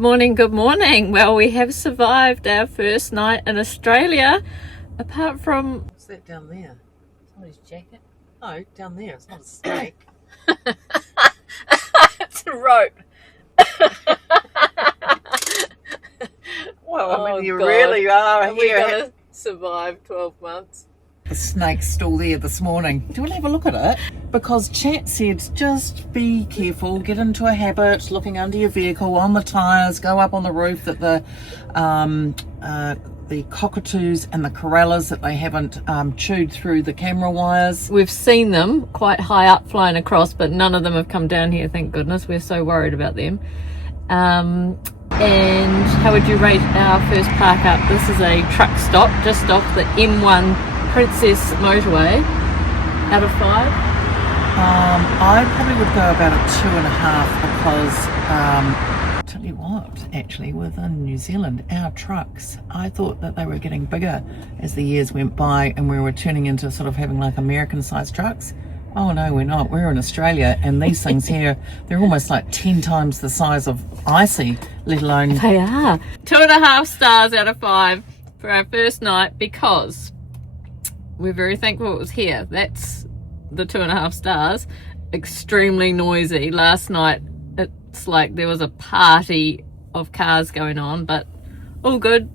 Morning, good morning. Well, we have survived our first night in Australia, apart from... What's that down there? Somebody's jacket. No, down there. It's not a snake. It's a rope. Well, I mean, you God. really are Are we here. going to survive 12 months? The snake's still there this morning. Do you want to have a look at it? Because Chat said just be careful, get into a habit, looking under your vehicle, on the tyres, go up on the roof that the cockatoos and the corellas that they haven't chewed through the camera wires. We've seen them quite high up flying across, but none of them have come down here, thank goodness. We're so worried about them. And how would you rate our first park up? This is a truck stop just off the M1 Princess motorway. Out of 5? I probably would go about a 2.5 because tell you what, actually within New Zealand, our trucks, I thought that they were getting bigger as the years went by and we were turning into sort of having like American sized trucks. Oh no, we're not. We're in Australia and these things here, they're almost like 10 times the size of Icy, let alone... They are. 2.5 stars out of 5 for our first night because we're very thankful it was here. That's the 2.5 stars. Extremely noisy. Last night, it's like there was a party of cars going on, but all good.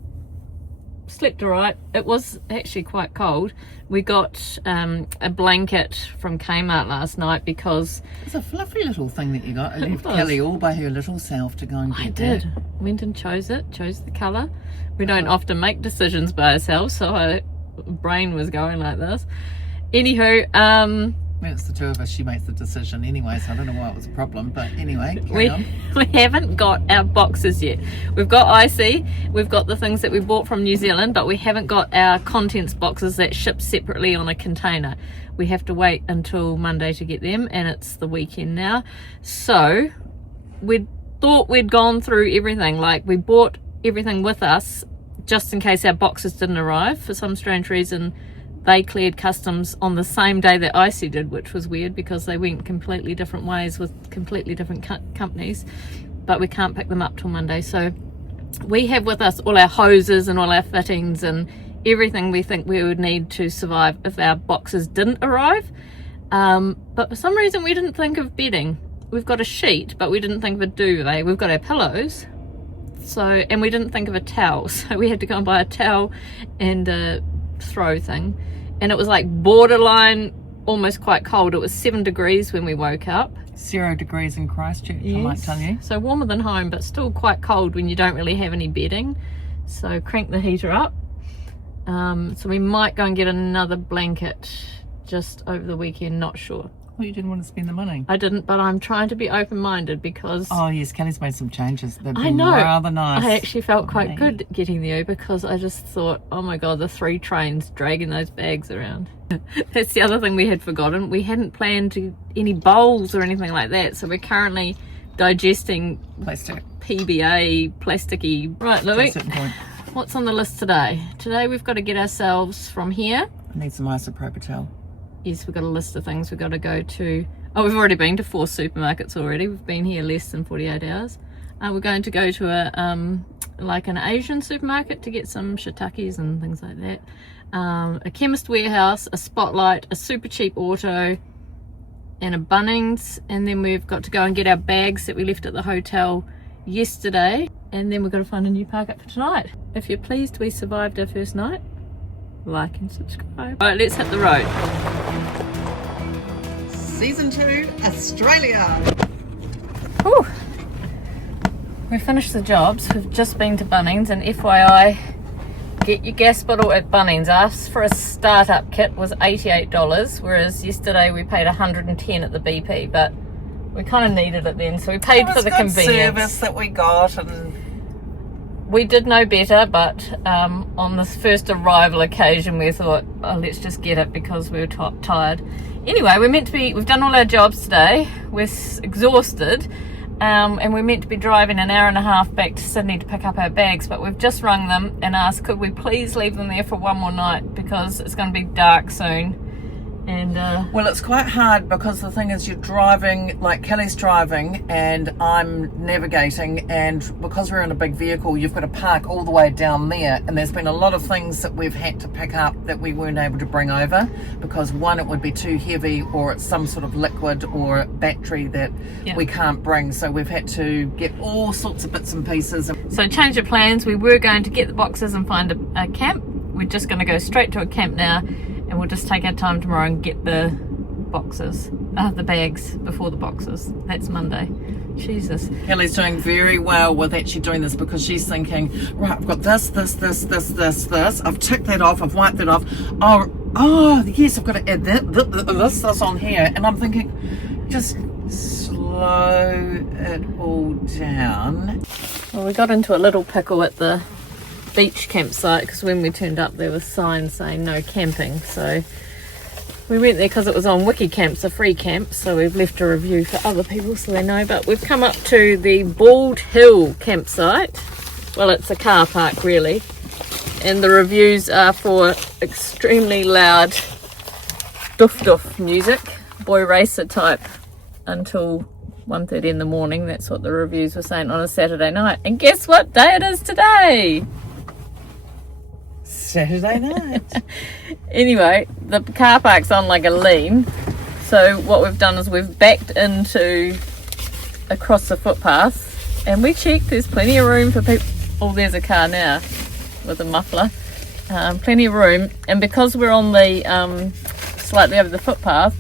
Slept all right. It was actually quite cold. We got a blanket from Kmart last night because... It's a fluffy little thing that you got. I left was. Kelly all by her little self to go and get I did. Went and chose the colour. We don't often make decisions by ourselves, so my brain was going like this. Anywho, When it's the two of us, she makes the decision anyway, so I don't know why it was a problem, but anyway, we haven't got our boxes yet. We've got Icy, we've got the things that we bought from New Zealand, but we haven't got our contents boxes that ship separately on a container. We have to wait until Monday to get them, and it's the weekend now. So we thought we'd gone through everything. Like, we bought everything with us just in case our boxes didn't arrive. For some strange reason, they cleared customs on the same day that Icy did, which was weird because they went completely different ways with completely different companies, but we can't pick them up till Monday. So we have with us all our hoses and all our fittings and everything we think we would need to survive if our boxes didn't arrive. But for some reason we didn't think of bedding. We've got a sheet, but we didn't think of a duvet. We've got our pillows, and we didn't think of a towel, so we had to go and buy a towel and a throw thing. And it was like borderline almost quite cold. It was 7 degrees when we woke up. 0 degrees in Christchurch, Yes. I might tell you. So warmer than home, but still quite cold when you don't really have any bedding. So crank the heater up. So we might go and get another blanket just over the weekend, not sure. Well, you didn't want to spend the money. I didn't, but I'm trying to be open-minded because... Oh yes, Kelly's made some changes. They've I been know. rather nice. I actually felt quite good getting the Uber because I just thought, oh my god, the 3 trains dragging those bags around. That's the other thing we had forgotten. We hadn't planned any bowls or anything like that, so we're currently digesting Plastic. PBA, plasticky. Right, To a Louis, certain point. what's on the list today? Today we've got to get ourselves from here. I need some isopropyl. Yes, we've got a list of things we've got to go to. Oh, we've already been to 4 supermarkets already. We've been here less than 48 hours. We're going to go to like an Asian supermarket to get some shiitakes and things like that. A chemist warehouse, a Spotlight, a super cheap auto, and a Bunnings. And then we've got to go and get our bags that we left at the hotel yesterday. And then we've got to find a new park up for tonight. If you're pleased we survived our first night, like and subscribe. All right, let's hit the road. Season 2, Australia. Whew. We finished the jobs. We've just been to Bunnings, and FYI, get your gas bottle at Bunnings. Ask for a startup kit was $88, whereas yesterday we paid $110 at the BP, but we kind of needed it then, so we paid for the convenience. Service that we got, and we did know better, but on this first arrival occasion we thought, oh, let's just get it because we were tired. Anyway, we've done all our jobs today. We're exhausted, and we're meant to be driving an hour and a half back to Sydney to pick up our bags, but we've just rung them and asked could we please leave them there for one more night because it's going to be dark soon And well, it's quite hard because the thing is you're driving, like Kelly's driving and I'm navigating, and because we're in a big vehicle you've got to park all the way down there, and there's been a lot of things that we've had to pick up that we weren't able to bring over because one, it would be too heavy, or it's some sort of liquid or battery that we can't bring, so we've had to get all sorts of bits and pieces. So change of plans, we were going to get the boxes and find a camp. We're just going to go straight to a camp now, and we'll just take our time tomorrow and get the boxes, the bags before the boxes. That's Monday. Jesus. Kelly's doing very well with actually doing this because she's thinking, right, I've got this. I've ticked that off, I've wiped that off. Oh, yes, I've got to add this on here. And I'm thinking, just slow it all down. Well, we got into a little pickle at the beach campsite because when we turned up there was signs saying no camping, so we went there because it was on Wiki Camps, a free camp, so we've left a review for other people so they know. But we've come up to the Bald Hill campsite. Well, it's a car park really, and the reviews are for extremely loud doof music, boy racer type, until 1:30 in the morning. That's what the reviews were saying on a Saturday night. And guess what day it is today? Saturday night. Anyway, the car park's on like a lean, so what we've done is we've backed into across the footpath, and we checked, there's plenty of room for people. Oh, there's a car now with a muffler. Plenty of room, and because we're on the slightly over the footpath,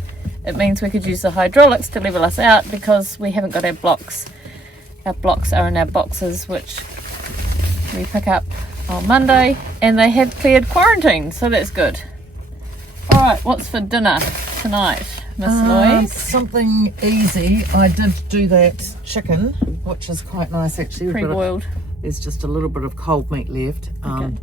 it means we could use the hydraulics to level us out because we haven't got our blocks. Our blocks are in our boxes, which we pick up on Monday, and they have cleared quarantine, so that's good. Alright, what's for dinner tonight, Miss Louise? Something easy. I did do that chicken, which is quite nice actually. Pre-boiled. There's just a little bit of cold meat left. Okay.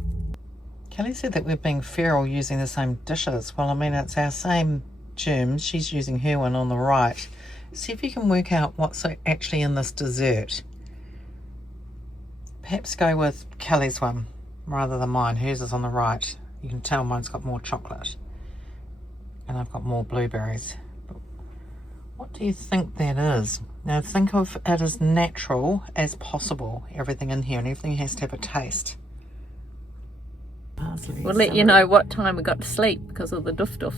Kelly said that we're being feral using the same dishes. Well, I mean, it's our same germs. She's using her one on the right. See if you can work out what's actually in this dessert. Perhaps go with Kelly's one rather than mine. Hers is on the right. You can tell mine's got more chocolate and I've got more blueberries. But what do you think that is? Now think of it as natural as possible, everything in here, and everything has to have a taste. Parsley, We'll let you know what time we got to sleep because of the doof.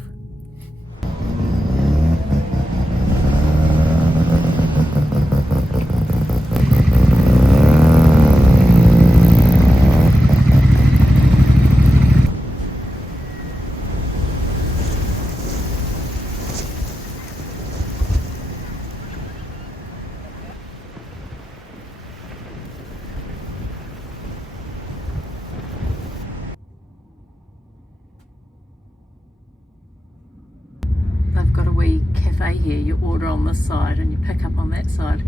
They've got a wee cafe here. You order on this side and you pick up on that side.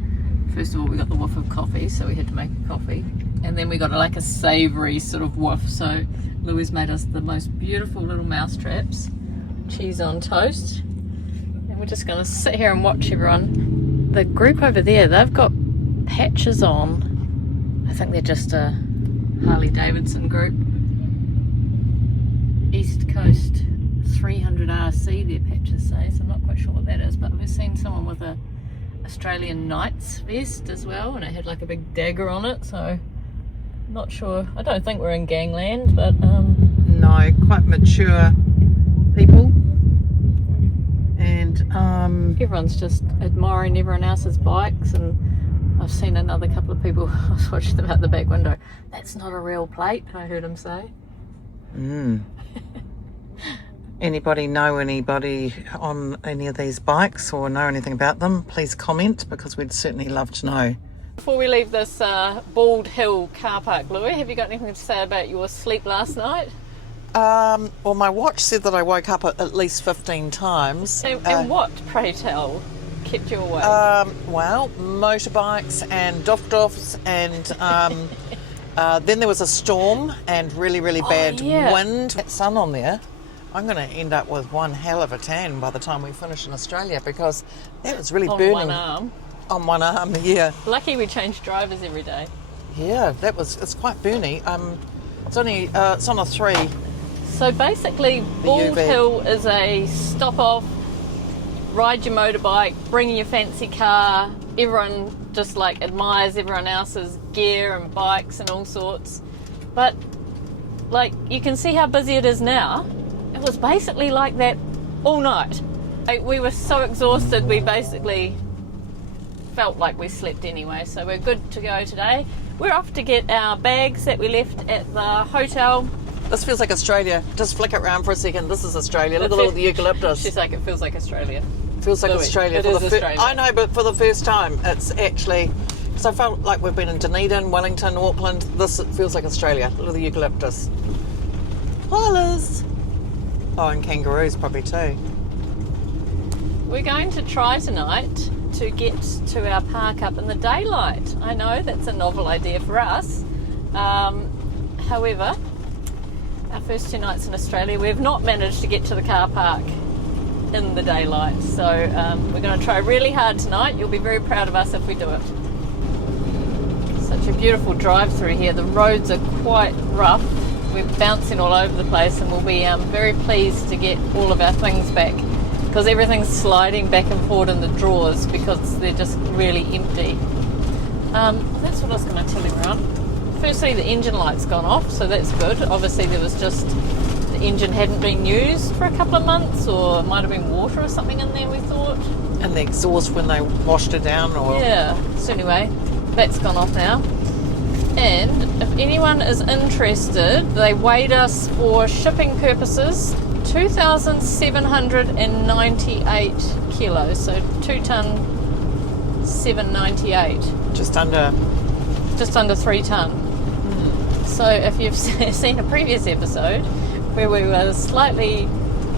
First of all, we got the whiff of coffee, so we had to make a coffee, and then we got like a savoury sort of whiff. So Louise made us the most beautiful little mouse traps, cheese on toast, and we're just going to sit here and watch everyone. The group over there, they've got patches on. I think they're just a Harley Davidson group. East Coast 300 RC, their patches say, so I'm not quite sure what that is, but we've seen someone with a Australian Knights vest as well, and it had like a big dagger on it, so not sure. I don't think we're in gangland, but no, quite mature people, and everyone's just admiring everyone else's bikes. And I've seen another couple of people, I was watching them out the back window, that's not a real plate, I heard him say. Anybody know anybody on any of these bikes or know anything about them, please comment, because we'd certainly love to know. Before we leave this Bald Hill car park, Louis, have you got anything to say about your sleep last night? Well, my watch said that I woke up at least 15 times. And what, pray tell, kept you awake? Well, motorbikes and doofs, and then there was a storm and really bad wind. That sun on there, I'm going to end up with one hell of a tan by the time we finish in Australia, because that was really burning. On one arm. On one arm, yeah. Lucky we change drivers every day. Yeah, it's quite burny. It's on a 3, So basically, Bald Hill is a stop off, ride your motorbike, bring your fancy car. Everyone just like admires everyone else's gear and bikes and all sorts. But like, you can see how busy it is now. It was basically like that all night. Like, we were so exhausted, we basically felt like we slept anyway. So we're good to go today. We're off to get our bags that we left at the hotel. This feels like Australia. Just flick it around for a second. This is Australia. Look at all the eucalyptus. She's like, it feels like Australia. Feels like Louise, Australia. it is Australia. I know, but for the first time, it's actually... Because I felt like we've been in Dunedin, Wellington, Auckland. This feels like Australia. Look at the eucalyptus. Koalas. Oh, and kangaroos probably too. We're going to try tonight to get to our park up in the daylight. I know that's a novel idea for us. However, our first 2 nights in Australia, we've not managed to get to the car park in the daylight. So we're going to try really hard tonight. You'll be very proud of us if we do it. Such a beautiful drive through here. The roads are quite rough. We're bouncing all over the place, and we'll be very pleased to get all of our things back, because everything's sliding back and forward in the drawers because they're just really empty. That's what I was going to tell everyone. Firstly, the engine light's gone off, so that's good. Obviously, there was just, the engine hadn't been used for a couple of months, or it might have been water or something in there, we thought. And the exhaust when they washed it down, or... Yeah, so anyway, that's gone off now. And if anyone is interested, they weighed us for shipping purposes 2,798 kilos, so 2 tonne 798. Just under 3 tonne. So if you've seen a previous episode where we were slightly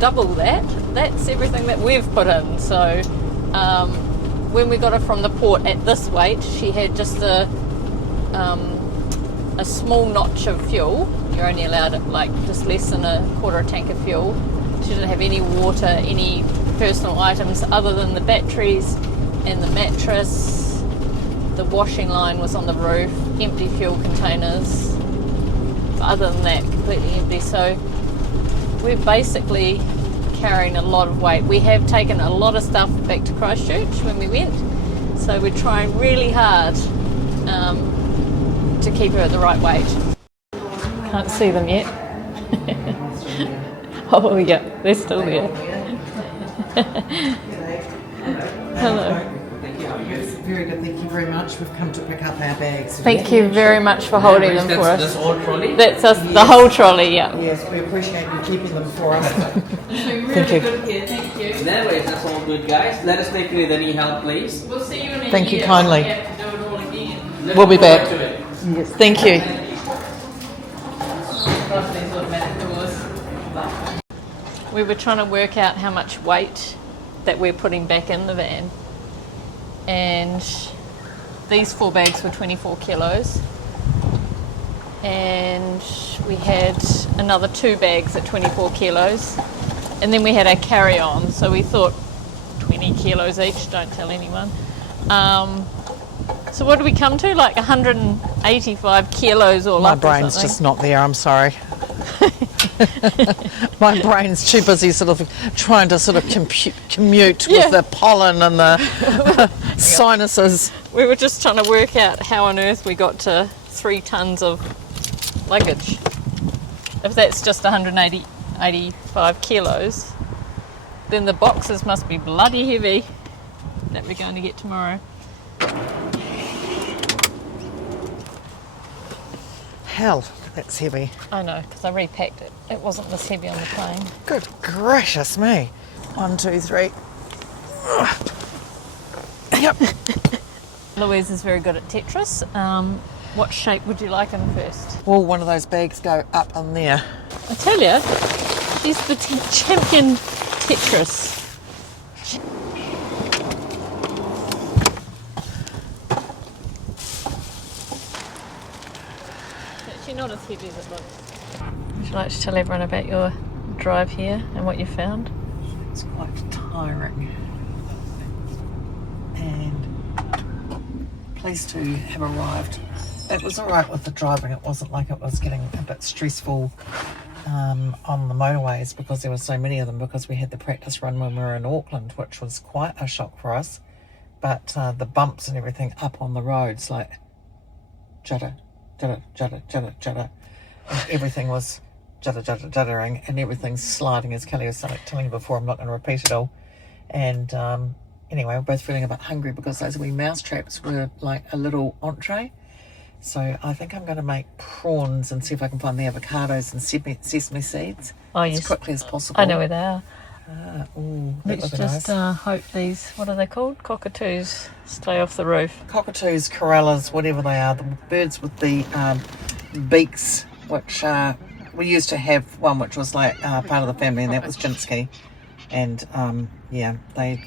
double that, that's everything that we've put in. So when we got her from the port at this weight, she had just a small notch of fuel. You're only allowed like just less than a quarter tank of fuel. She didn't have any water, any personal items other than the batteries and the mattress. The washing line was on the roof, empty fuel containers. Other than that, completely empty. So we're basically carrying a lot of weight. We have taken a lot of stuff back to Christchurch when we went, so we're trying really hard to keep her at the right weight. Can't see them yet. Oh yeah, they're still there. Hello. Very good, thank you very much. We've come to pick up our bags. Thank you very much for holding them for us. That's all trolley? That's us, the whole trolley, yeah. Yes, we appreciate you keeping them for us. Thank you. Good here, thank you. No worries, that's all good, guys. Let us know if you need any help, please. We'll see you in a Thank you year. kindly. We have to do it all again. We'll be back. To it. Yes, thank you. Love these automatic doors. We were trying to work out how much weight that we're putting back in the van, and these 4 bags were 24 kilos, and we had another 2 bags at 24 kilos, and then we had our carry-on, so we thought 20 kilos each, don't tell anyone. So what did we come to, like 185 kilos all My up or brain's something? just not there, I'm sorry. My brain's too busy sort of trying to sort of commute with the pollen and the sinuses. We were just trying to work out how on earth we got to 3 tonnes of luggage. If that's just 185 kilos, then the boxes must be bloody heavy that we're going to get tomorrow. Hell, that's heavy. I know, because I repacked it. It wasn't this heavy on the plane. Good gracious me. 1, 2, 3. Yep. Louise is very good at Tetris. What shape would you like them first? Will one of those bags go up in there? I tell you, she's the champion Tetris. Actually not as heavy as it looks. Would you like to tell everyone about your drive here and what you found? It's quite tiring. And pleased to have arrived. It was alright with the driving. It wasn't like it was getting a bit stressful. on the motorways because there were so many of them, because we had the practice run when we were in Auckland, which was quite a shock for us. But the bumps and everything up on the roads, like judder, judder, judder, judder, judder, and everything was judder, judder, juddering, and everything's sliding, as Kelly was telling you before. I'm not going to repeat it all. And anyway, we're both feeling a bit hungry because those wee mouse traps were like a little entree. So I think I'm going to make prawns and see if I can find the avocados and sesame seeds as quickly as possible. I know where they are. Let's just hope these, what are they called? Cockatoos stay off the roof. Cockatoos, corellas, whatever they are, the birds with the beaks, which we used to have one which was like part of the family, and that was Jinsky. And they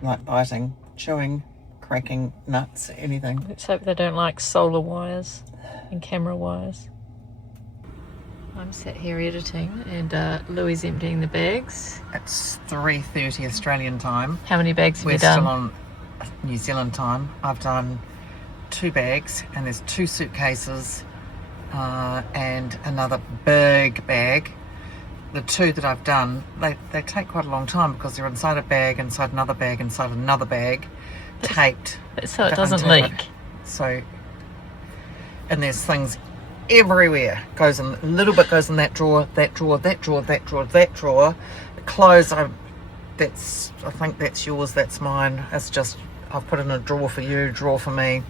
like biting, chewing, cracking nuts, anything. Let's hope they don't like solar wires and camera wires. I'm sat here editing, and Louise emptying the bags. It's 3:30 Australian time. How many bags have We're you done? still on New Zealand time. I've done 2 bags, and there's 2 suitcases and another big bag. The 2 that I've done, they take quite a long time because they're inside a bag, inside another bag, inside another bag, taped. So it doesn't leak. So, and there's things everywhere. Goes in, a little bit goes in that drawer, that drawer, that drawer, that drawer, that drawer. Clothes, I think that's yours, that's mine. It's just, I've put in a drawer for you, drawer for me.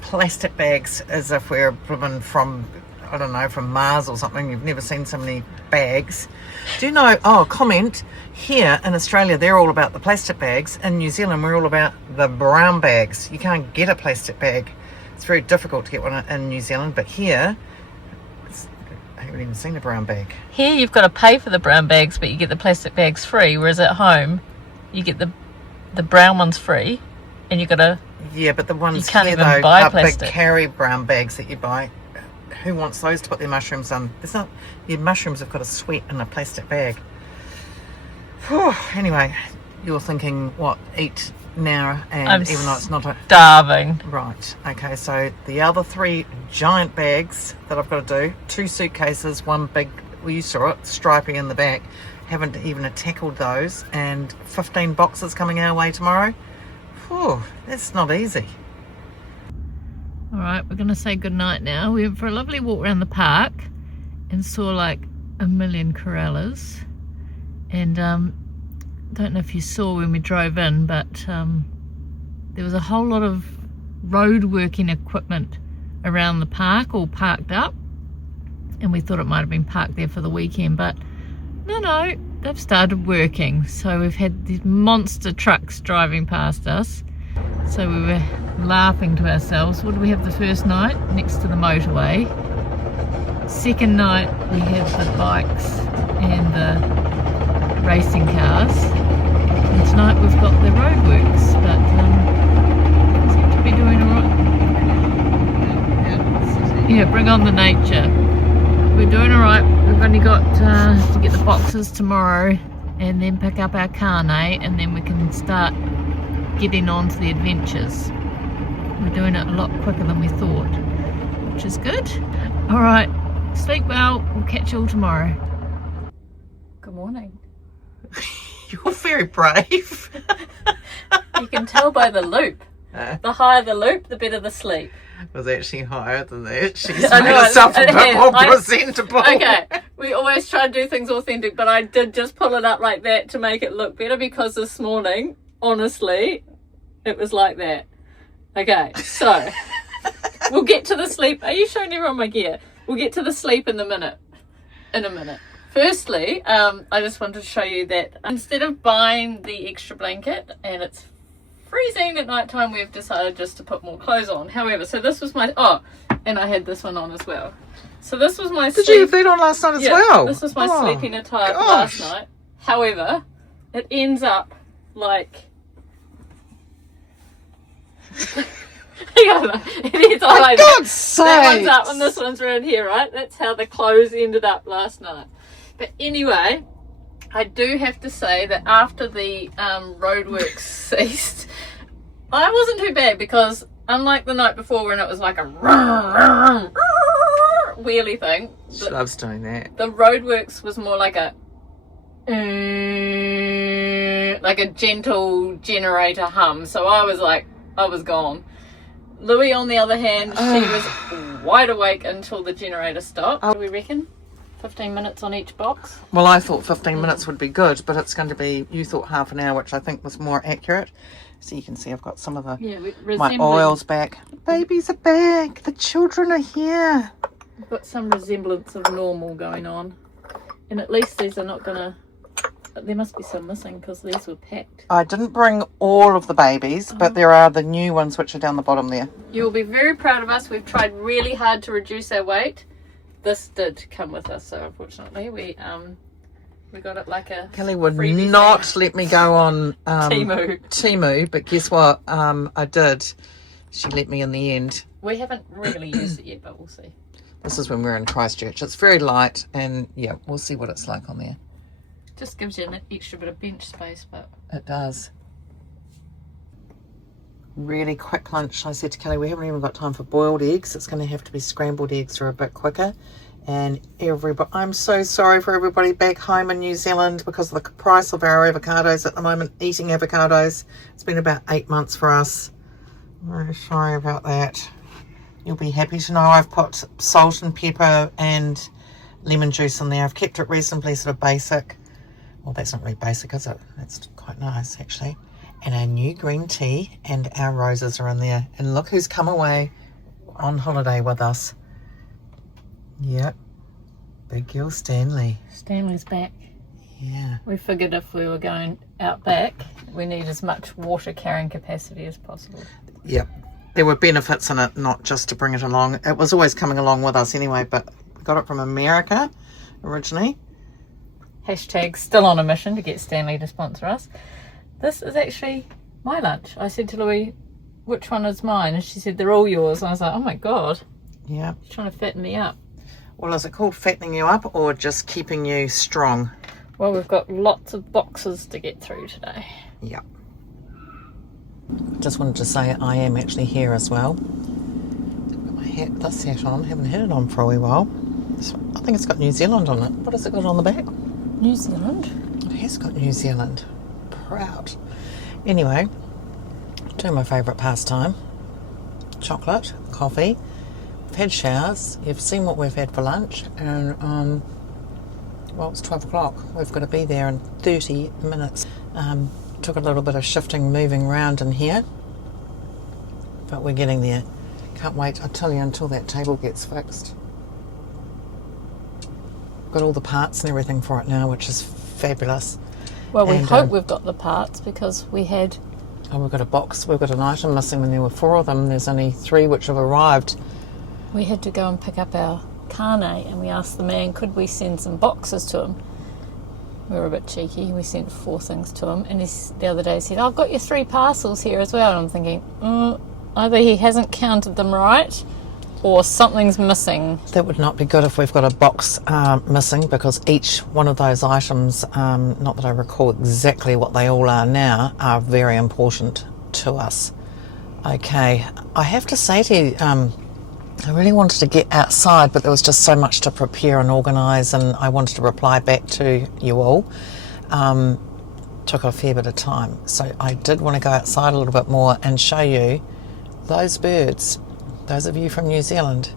Plastic bags as if we're driven from, I don't know, from Mars or something. You've never seen so many bags. Do you know, comment, here in Australia they're all about the plastic bags. In New Zealand we're all about the brown bags. You can't get a plastic bag. It's very difficult to get one in New Zealand, but here, I haven't even seen a brown bag. Here you've got to pay for the brown bags, but you get the plastic bags free, whereas at home you get the brown ones free, and you've got to... Yeah, but the ones you can't here even though buy are plastic. big carry brown bags that you buy. Who wants those to put their mushrooms on? It's not, your mushrooms have got to sweat in a plastic bag. Whew. Anyway, you're thinking, what, eat now, and even though it's not a... starving. Right, okay, so the other 3 giant bags that I've got to do, 2 suitcases, 1 big, well you saw it, stripy in the back, haven't even tackled those, and 15 boxes coming our way tomorrow. Whew, that's not easy. Alright, we're going to say goodnight now. We went for a lovely walk around the park and saw like a million corellas, and don't know if you saw when we drove in, but there was a whole lot of road working equipment around the park, all parked up, and we thought it might have been parked there for the weekend, but no, they've started working. So we've had these monster trucks driving past us, so we were laughing to ourselves. What did we have the first night? Next to the motorway. Second night we had the bikes and the racing cars, and tonight we've got the roadworks, but seem to be doing alright. Yeah, bring on the nature. We're doing alright. We've only got to get the boxes tomorrow and then pick up our carnet, and then we can start getting on to the adventures. We're doing it a lot quicker than we thought, which is good. Alright, sleep well. We'll catch you all tomorrow. Good morning. You're very brave. You can tell by the loop. The higher the loop, the better the sleep. It was actually higher than that. She's I made know, herself a bit more I- presentable. Okay, we always try to do things authentic, but I did just pull it up like that to make it look better, because this morning, honestly, it was like that. Okay, so we'll get to the sleep. Are you showing everyone my gear? We'll get to the sleep in a minute. Firstly, I just wanted to show you that instead of buying the extra blanket, and it's freezing at night time, we've decided just to put more clothes on. However, so this was my, and I had this one on as well. So this was my Did you have that on last night as well? This was my sleeping attire for last night. However, it ends up like... it ends up like God's sake! That one's up and this one's around here, right? That's how the clothes ended up last night. But anyway, I do have to say that after the roadworks ceased, I wasn't too bad, because unlike the night before when it was like a wheelie thing. She loves doing that. The roadworks was more like a gentle generator hum. So I was like, I was gone. Louis, on the other hand, she was wide awake until the generator stopped. What do we reckon? 15 minutes on each box? Well, I thought 15 minutes would be good, but it's going to be, you thought half an hour, which I think was more accurate. So you can see I've got some of my oils back. Babies are back. The children are here. We've got some resemblance of normal going on. And at least these are not going to... There must be some missing because these were packed. I didn't bring all of the babies, but there are the new ones which are down the bottom there. You'll be very proud of us. We've tried really hard to reduce our weight. This did come with us, so unfortunately we got it like a... Kelly would not let me go on Temu, but guess what? I did. She let me in the end. We haven't really used it yet, but we'll see. This is when we're in Christchurch. It's very light, and yeah, we'll see what it's like on there. Just gives you an extra bit of bench space, but... It does. Really quick lunch. I said to Kelly, we haven't even got time for boiled eggs. It's going to have to be scrambled eggs or a bit quicker. And everybody, I'm so sorry for everybody back home in New Zealand because of the price of our avocados at the moment. Eating avocados, it's been about 8 months for us. I'm very sorry about that. You'll be happy to know I've put salt and pepper and lemon juice in there. I've kept it reasonably sort of basic. Well, that's not really basic, is it? That's quite nice, actually. And our new green tea and our roses are in there. And look who's come away on holiday with us. Yep. Big girl Stanley. Stanley's back. Yeah. We figured if we were going out back, we need as much water carrying capacity as possible. Yep. There were benefits in it, not just to bring it along. It was always coming along with us anyway, but we got it from America originally. Hashtag still on a mission to get Stanley to sponsor us. This is actually my lunch. I said to Louise, which one is mine? And she said, they're all yours. And I was like, oh my God. Yeah. She's trying to fatten me up. Well, is it called fattening you up or just keeping you strong? Well, we've got lots of boxes to get through today. Yep. Just wanted to say I am actually here as well. Got my hat, this hat on. Haven't had it on for a wee while. I think it's got New Zealand on it. What has it got on the back? New Zealand? It has got New Zealand. Proud. Anyway, doing my favourite pastime. Chocolate, coffee. We've had showers. You've seen what we've had for lunch. And, well, it's 12 o'clock. We've got to be there in 30 minutes. Took a little bit of shifting, moving around in here. But we're getting there. Can't wait, I tell you, until that table gets fixed. Got all the parts and everything for it now, which is fabulous. Well, we hope we've got the parts because we had... Oh, we've got a box. We've got an item missing when there were 4 of them. There's only 3 which have arrived. We had to go and pick up our carne and we asked the man, could we send some boxes to him? We were a bit cheeky. We sent 4 things to him. And the other day he said, I've got your 3 parcels here as well. And I'm thinking, either he hasn't counted them right or something's missing. That would not be good if we've got a box missing, because each one of those items, not that I recall exactly what they all are now, are very important to us. Okay, I have to say to you, I really wanted to get outside, but there was just so much to prepare and organise, and I wanted to reply back to you all. Took a fair bit of time. So I did want to go outside a little bit more and show you those birds. Those of you from New Zealand,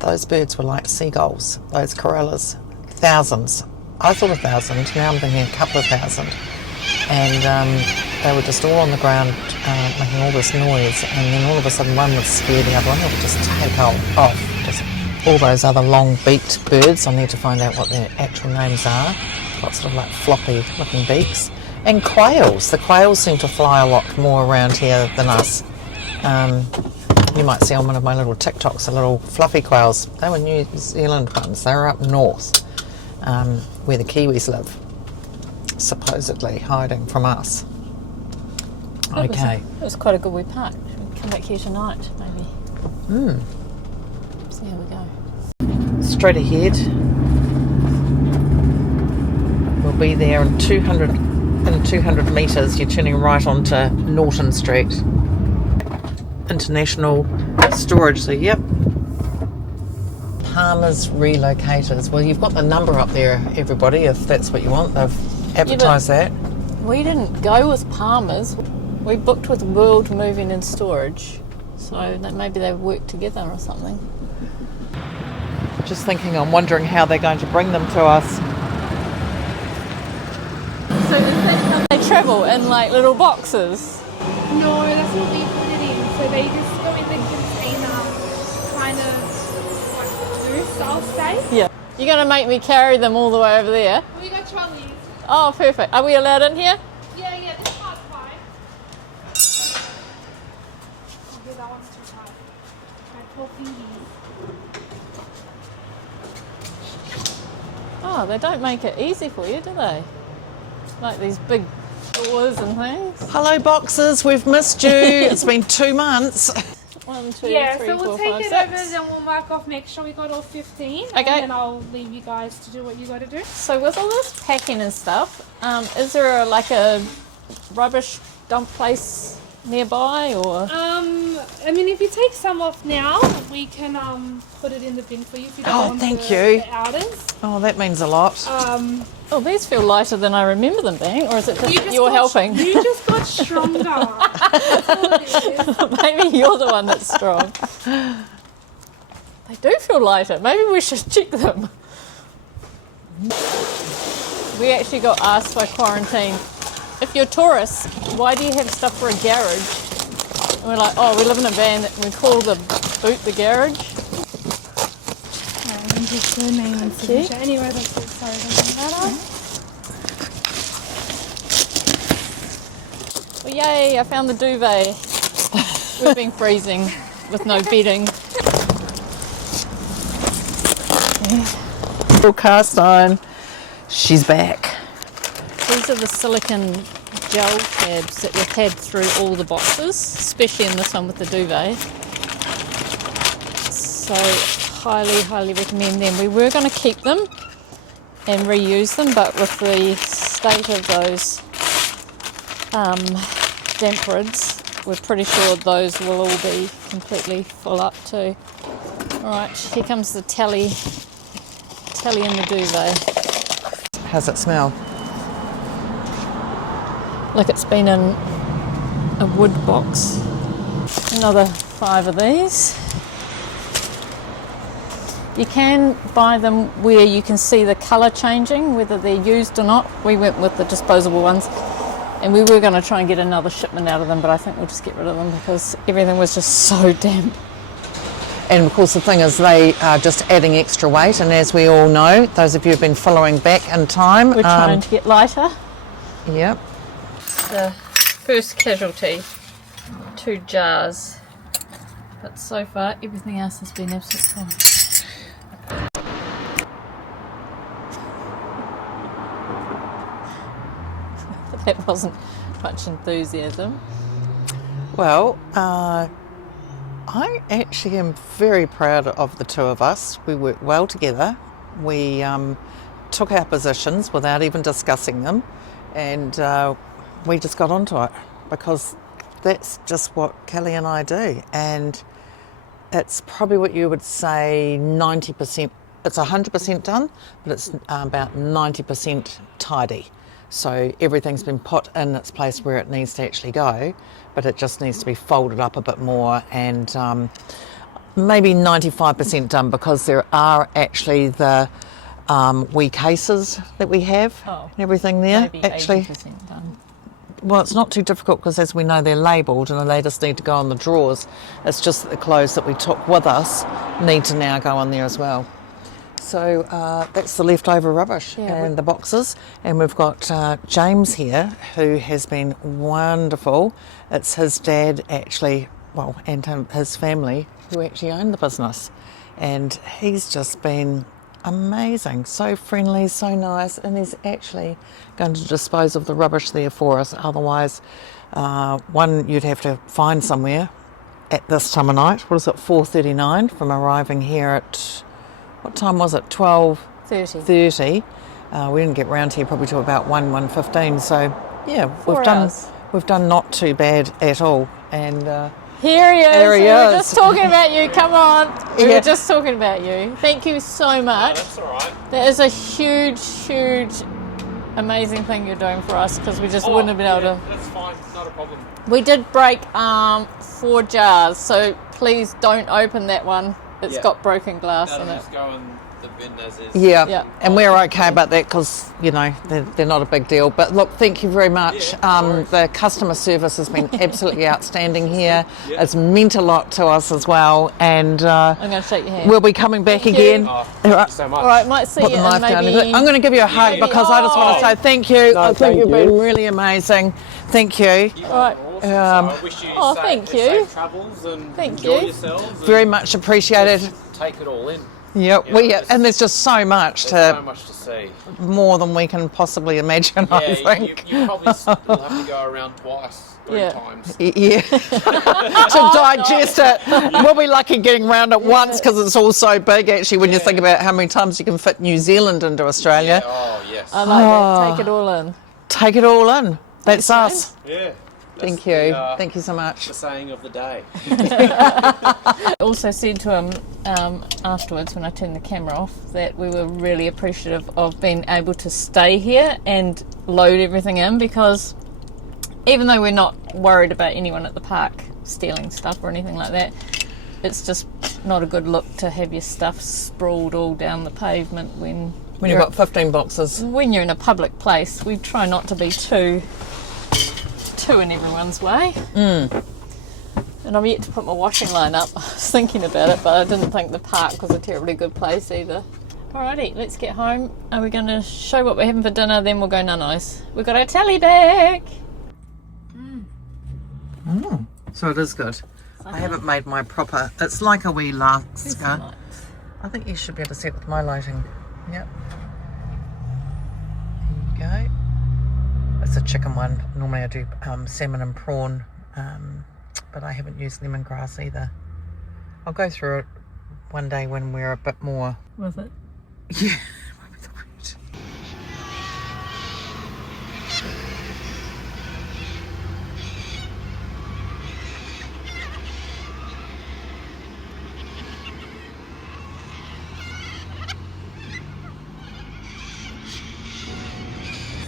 those birds were like seagulls, those corellas, thousands. I thought 1,000, now I'm thinking a couple of thousand. And they were just all on the ground making all this noise, and then all of a sudden one would scare the other one, it would just take off. Just all those other long-beaked birds, I need to find out what their actual names are. Got sort of like floppy looking beaks. And quails. The quails seem to fly a lot more around here than us. You might see on one of my little TikToks the little fluffy quails. They were New Zealand ones. They were up north, where the Kiwis live, supposedly hiding from us. Okay. It was quite a good wee park. We'll come back here tonight, maybe. See how we go. Straight ahead. We'll be there in 200 metres. You're turning right onto Norton Street. International storage, so yep. Palmer's Relocators. Well, you've got the number up there, everybody, if that's what you want. They've advertised that. We didn't go with Palmer's. We booked with World Moving and Storage. So that maybe they work together or something. Just thinking, I'm wondering how they're going to bring them to us. So they travel in like little boxes? No, that's what we put it in. So they just go in the container, kind of like loose, I'll say. Yeah. You're going to make me carry them all the way over there? We got trolleys. Oh, perfect. Are we allowed in here? Yeah, this part's fine. Okay, that one's too tight. My poor fingies. Oh, they don't make it easy for you, do they? Like these big doors and things. Hello, boxes. We've missed you. It's been 2 months. 1, 2, Yeah, 3, so 4, we'll 5, take it 6. over, then we'll mark off, make sure we got all 15. Okay. And then I'll leave you guys to do what you got to do. So with all this packing and stuff, is there like a rubbish dump place nearby or? I mean, if you take some off now, we can put it in the bin for you if you don't Oh, want thank the you. outers. Oh, that means a lot. Oh, these feel lighter than I remember them being, or is it just you're helping? You just got stronger. That's all it is. Maybe you're the one that's strong. They do feel lighter. Maybe we should check them. We actually got asked by quarantine, if you're tourists, why do you have stuff for a garage? And we're like, oh, we live in a van. We call the boot the garage. And just the name and signature. Anyway, that's it. Sorry, doesn't matter. Well, yay, I found the duvet. We've been freezing with no bedding. Little cast iron. She's back. These are the silicone gel tabs that we've had through all the boxes, especially in this one with the duvet. So highly, highly recommend them. We were going to keep them and reuse them, but with the state of those damp rids, we're pretty sure those will all be completely full up too. Alright, here comes the tally in the duvet. How's it smell? Like it's been in a wood box. Another 5 of these. You can buy them where you can see the colour changing, whether they're used or not. We went with the disposable ones, and we were going to try and get another shipment out of them, but I think we'll just get rid of them because everything was just so damp. And of course the thing is they are just adding extra weight, and as we all know, those of you who've been following back in time, We're trying to get lighter. Yep. The first casualty, 2 jars, but so far everything else has been absolutely fine. That wasn't much enthusiasm. Well, I actually am very proud of the 2 of us. We worked well together. We took our positions without even discussing them, and we just got onto it because that's just what Kelly and I do. And it's probably what you would say 90%, it's 100% done, but it's about 90% tidy. So everything's been put in its place where it needs to actually go, but it just needs to be folded up a bit more, and maybe 95% done because there are actually the wee cases that we have and everything there. Maybe actually 80% done. Well, it's not too difficult because as we know they're labelled and they just need to go on the drawers. It's just that the clothes that we took with us need to now go on there as well. So that's the leftover rubbish and the boxes. And we've got James here, who has been wonderful. It's his dad actually, well, and his family who actually own the business. And he's just been amazing, so friendly, so nice, and he's actually going to dispose of the rubbish there for us. Otherwise, one, you'd have to find somewhere at this time of night. What is it, 4:39 from arriving here at, what time was it, 12:30. We didn't get round here probably till about 1:15. So yeah, 4 hours. we've done not too bad at all. And Here he is. There he We were is. just talking about you. Come on. We Yeah. were just talking about you. Thank you so much. That's all right. That is a huge, amazing thing you're doing for us because we just wouldn't have been able to. That's fine. Not a problem. We did break 4 jars, so please don't open that one. It's Yeah. got broken glass That'll in it. just go in the bin as is. Yeah. Yeah. And we're okay about that because, you know, they're not a big deal. But look, thank you very much. The customer service has been absolutely outstanding here. Yeah. It's meant a lot to us as well. And I'm going to shake your hand. we'll be coming back Thank you. again. Oh, All thank right. you so much. All right, might see Put you the in knife down. maybe. I'm going to give you a hug Maybe. because I just want to say thank you. No, I think thank you've you. been really amazing. Thank you. You All right. guys are awesome. So I wish you Oh, safe, thank you. safe travels and Thank enjoy you. yourselves. And Very much appreciated. take it all in. Yeah, Yeah, and there's just so much There's so to much to see. more than we can possibly imagine. I Yeah, think. you probably will have to go around twice, 3 Yeah. times. Yeah, to digest it. We'll be lucky getting round it once because it's all so big. Actually, when you think about how many times you can fit New Zealand into Australia, Oh, yes. I like that. Take it all in. take it all in. That's us. Yeah. Thank That's you. the, Thank you so much. the saying of the day. I also said to him afterwards when I turned the camera off that we were really appreciative of being able to stay here and load everything in because even though we're not worried about anyone at the park stealing stuff or anything like that, it's just not a good look to have your stuff sprawled all down the pavement when When you've got 15 boxes. when you're in a public place. We try not to be too in everyone's way. And I'm yet to put my washing line up. I was thinking about it, but I didn't think the park was a terribly good place either. Alrighty, let's get home. Are we going to show what we're having for dinner? Then we'll go nunno's. We've got our tally back. So it is good. I haven't made my proper. It's like a wee Lasker. I think you should be able to see it with my lighting. Yep. There you go. It's a chicken one. Normally I do salmon and prawn, but I haven't used lemongrass either. I'll go through it one day when we're a bit more. Was it? Yeah.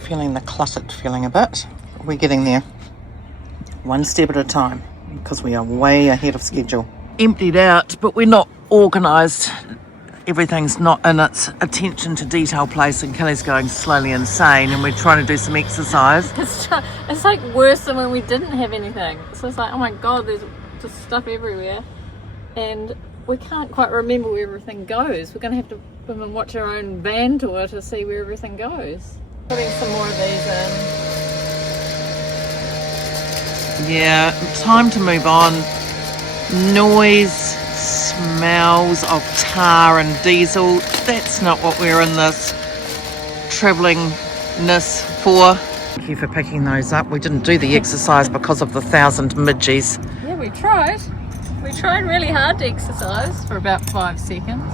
Feeling the cluttered feeling a bit. We're getting there. One step at a time because we are way ahead of schedule. Emptied out, but we're not organised. Everything's not in its attention to detail place and Kelly's going slowly insane and we're trying to do some exercise. It's like worse than when we didn't have anything. So it's like, oh my god, there's just stuff everywhere. And we can't quite remember where everything goes. We're going to have to watch our own van tour to see where everything goes. Putting some more of these in. Yeah, time to move on. Noise, smells of tar and diesel. That's not what we're in this travellingness for. Thank you for picking those up. We didn't do the exercise because of the 1,000 midgies. Yeah, we tried. We tried really hard to exercise for about 5 seconds.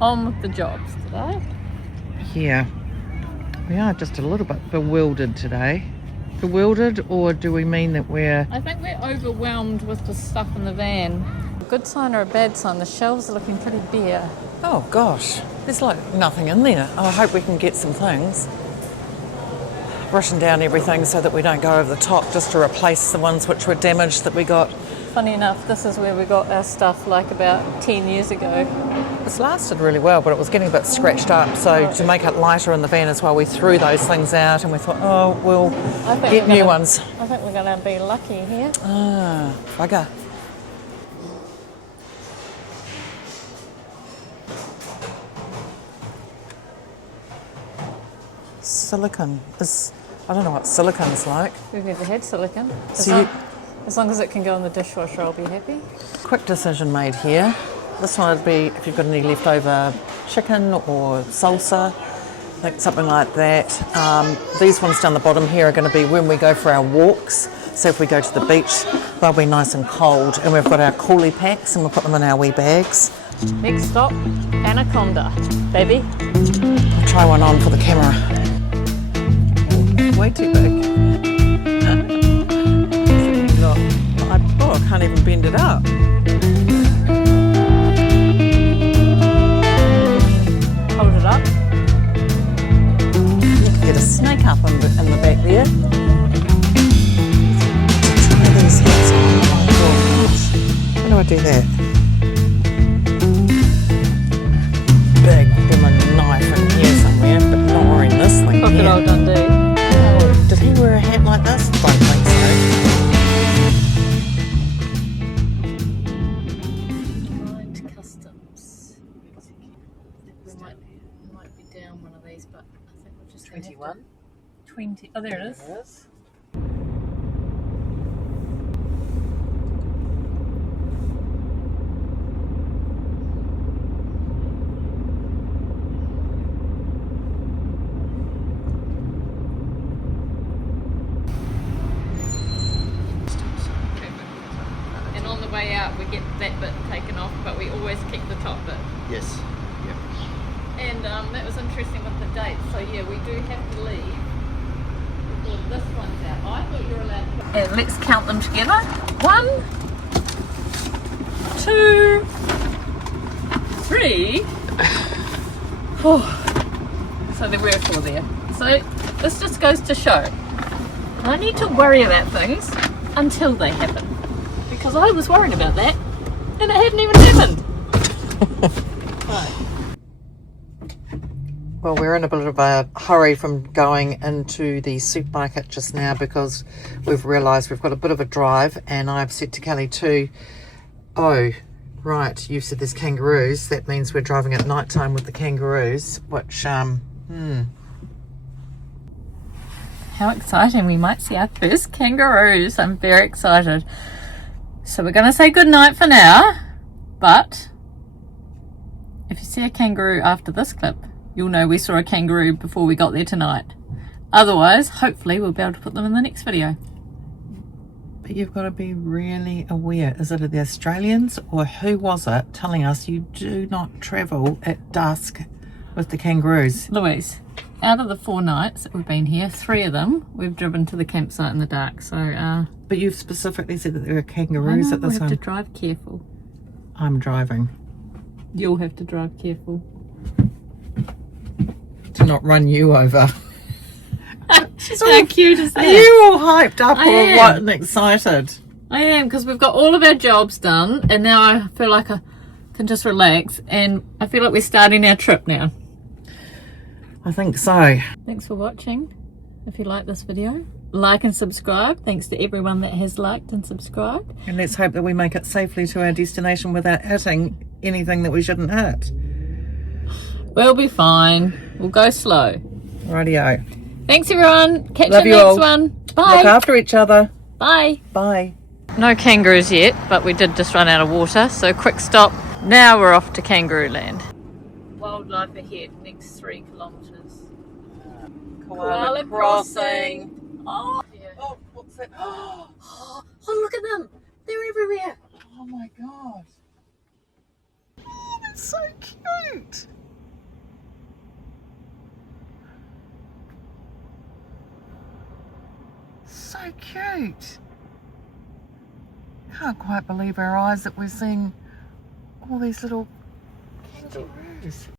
On with the jobs today. Yeah, we are just a little bit bewildered today. Bewildered, or do we mean that we're... I think we're overwhelmed with the stuff in the van. A good sign or a bad sign? The shelves are looking pretty bare. Oh gosh, there's like nothing in there. I hope we can get some things. Brushing down everything so that we don't go over the top just to replace the ones which were damaged that we got. Funny enough, this is where we got our stuff like about 10 years ago. It's lasted really well, but it was getting a bit scratched up. So to make it lighter in the van as well, we threw those things out and we thought, oh, we'll get new ones. I think we're going to be lucky here. Ah, bugger. Silicone is, I don't know what silicone's like. We've never had silicone. So As long as it can go in the dishwasher, I'll be happy. quick decision made here. This one would be if you've got any leftover chicken or salsa, I think something like that. These ones down the bottom here are going to be when we go for our walks. So if we go to the beach, they'll be nice and cold. And we've got our coolie packs and we'll put them in our wee bags. Next stop, Anaconda, baby. I'll try one on for the camera. Way too big. can't even bend it up. Hold it up. You can get a snake up in the back there. These hats on. Oh my gosh. How do I do that? Big blooming knife in here somewhere, but not wearing this thing here. Crocodile Dundee. Oh, did he wear a hat like this? Don't think so. Mind Customs. We might be down one of these, but I think we'll just 21. 20. Oh, there it is. There it is. And on the way out, we get that bit taken off, but we always keep the top bit. Yes. Yep. And that was interesting with the date. So yeah, we do have to leave before this one's out. I thought you were allowed to. And let's count them together. 1, 2, 3. Oh. So there were 4 there. So this just goes to show I need to worry about things until they happen. Because I was worried about that and it hadn't even happened. Well, we're in a bit of a hurry from going into the supermarket just now because we've realised we've got a bit of a drive, and I've said to Kelly too, oh, right, you said there's kangaroos. That means we're driving at night time with the kangaroos, which, How exciting. We might see our first kangaroos. I'm very excited. So we're going to say goodnight for now, but if you see a kangaroo after this clip, you'll know we saw a kangaroo before we got there tonight. Otherwise, hopefully we'll be able to put them in the next video. but you've got to be really aware. Is it the Australians or who was it telling us you do not travel at dusk with the kangaroos? Louise, out of the 4 nights that we've been here, 3 of them we've driven to the campsite in the dark. So, But you've specifically said that there are kangaroos at we this have to one. drive careful. I'm driving. You'll have to drive careful. To not run you over. How cute is that? Are you all hyped up I or am. what and excited? I am, because we've got all of our jobs done and now I feel like I can just relax, and I feel like we're starting our trip now. I think so. Thanks for watching. If you like this video, like and subscribe. Thanks to everyone that has liked and subscribed. And let's hope that we make it safely to our destination without hitting anything that we shouldn't hit. We'll be fine. We'll go slow. Rightio. Thanks everyone. Catch Love you you next all. one. Look Bye. after each other. Bye. Bye. No kangaroos yet, but we did just run out of water, so quick stop. Now we're off to Kangaroo Land. Wildlife ahead, next 3 kilometres. Koala crossing. Oh, yeah. Oh, what's that? Oh, look at them. They're everywhere. Oh my god. Oh, that's so cute. So cute. Can't quite believe our eyes that we're seeing all these little kangaroos.